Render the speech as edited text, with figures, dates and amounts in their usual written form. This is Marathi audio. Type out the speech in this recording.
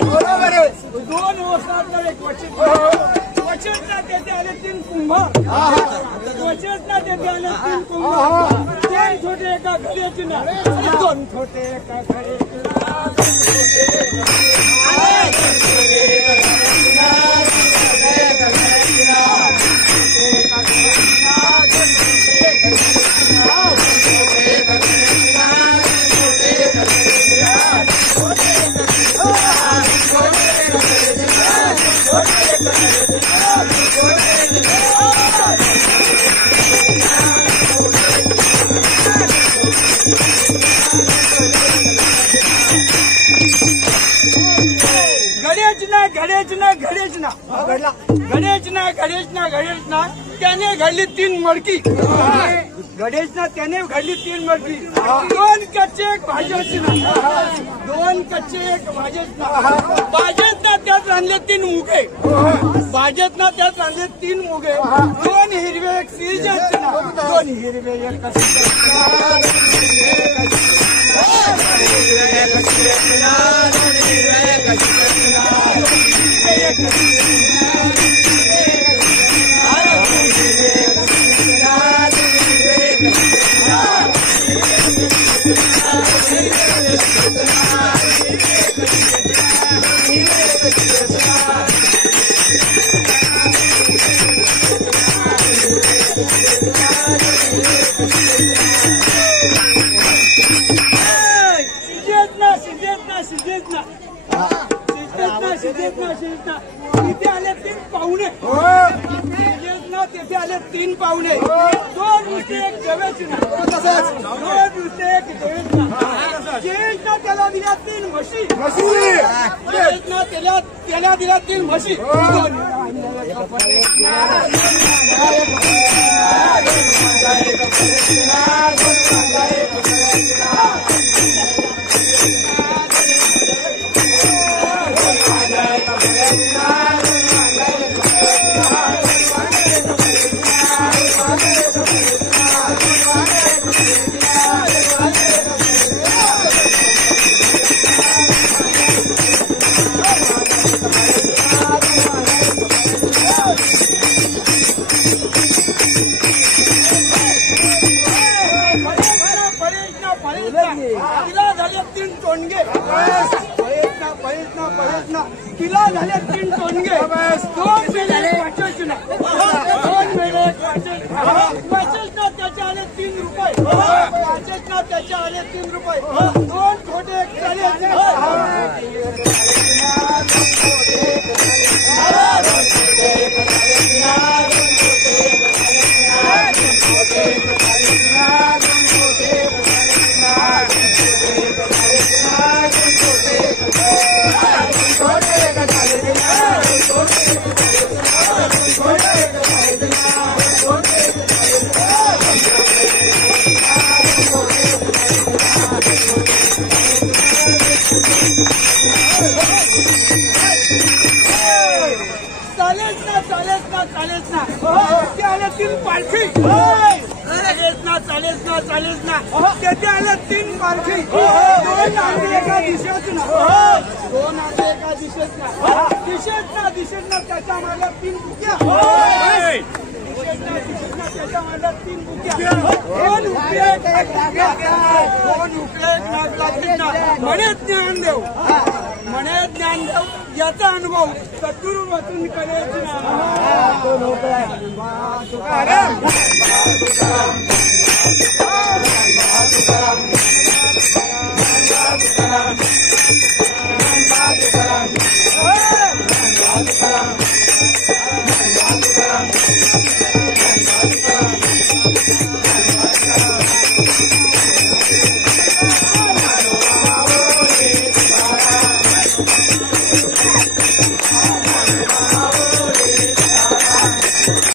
बरोबर आहे. 2 वस्त्रातलं एक वचन वचनना तेथे आले 3 कुंभ वचनना तेथे आले 3 कुंभ 3 छोटे एका घड्याची ना 2 छोटे एका घड्याची ना गणेशना त्याने घडली 3 मडकी त्याने घडली 3 मडकी 2 कच्चे एक भाजपना 2 कच्चे एक भाजपना त्यात रांधले 3 मुगे भाजपना त्यात रांधले 3 मुगे 2 हिरवे एक सीजन 2 हिरवे एक तिथे आले 3 पाहुणे तिथे आले 3 पाहुणे 2 नुसते एक देवेशना 2 नुसते एक देवेशना जेठना त्याला दिल्या 3 म्हशी जेठना त्याला दिल्या 3 म्हशी तिला झाले 3 टोनगे 2 वेळे वाचना 2 वेळे वाचना त्याचे आले 3 रुपये वाचना त्याचे आले 3 रुपये 2 छोटे एक चालेल ना ते आले 3 पालखी चालेल ना तेथे आले 3 पालखी 2 नांदे एका दिशेतना 2 नांदे एका दिशेतना त्याच्या मागे 3 बुक्या त्याच्या मागे 3 बुक्या 2 उकळे म्हणे ज्ञानदेव याचा अनुभव सद्गुरू वाचून करायचा